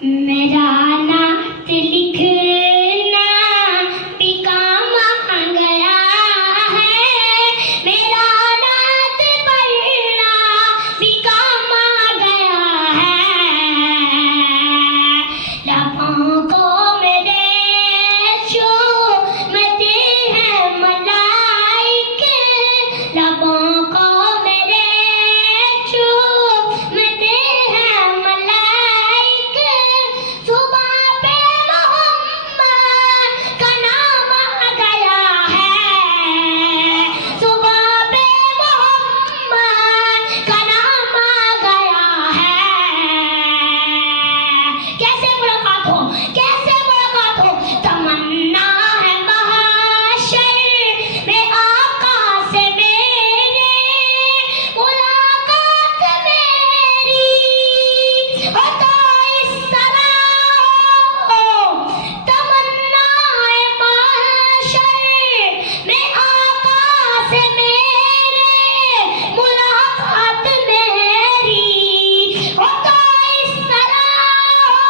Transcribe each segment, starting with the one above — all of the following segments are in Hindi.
मेरा नात लिखना भी काम आ गया है, मेरा नात पढ़ना भी काम आ गया है। लबों को मेरे चूमते हैं मलाइके, लबों को मेरे चूमते हैं मलाइके। सुबह पे मोहम्मद का नाम आ गया है, सुबह पे मोहम्मद का नाम आ गया है। कैसे मुलाकात हो, कैसे मुलाकात हो, तमन्ना है महशर में आका से मेरे, मुलाकात मेरी हो तो इस तरह हो। तमन्ना है महशर में आका से मेरे, मुलाकात मेरी हो तो इस तरह हो।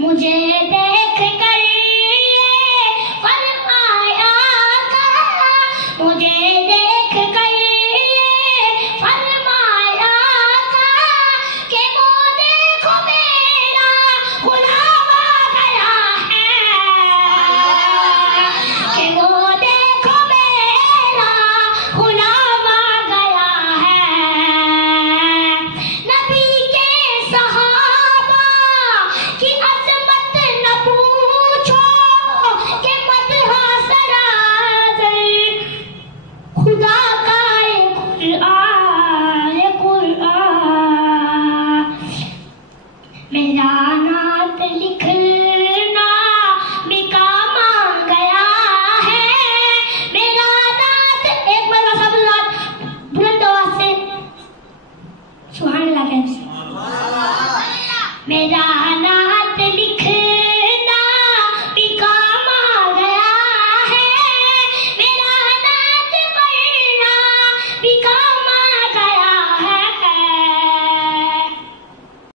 मुझे देख कर ये फरमाया आका, मुझे देख कर ये फरमाया आका कि वो देखो मेरा गुलाम आ गया है, कि वो देखो मेरा गुलाम आ गया है। नबी के सहाबा की अजमत न पूछो कि मदह सरासर खुदा का ये कुरान। मेरा नात लिखना भी काम आ गया है, मेरा नात एक बार सब बुलंद आवाज से सुभान अल्लाह कह। मेरा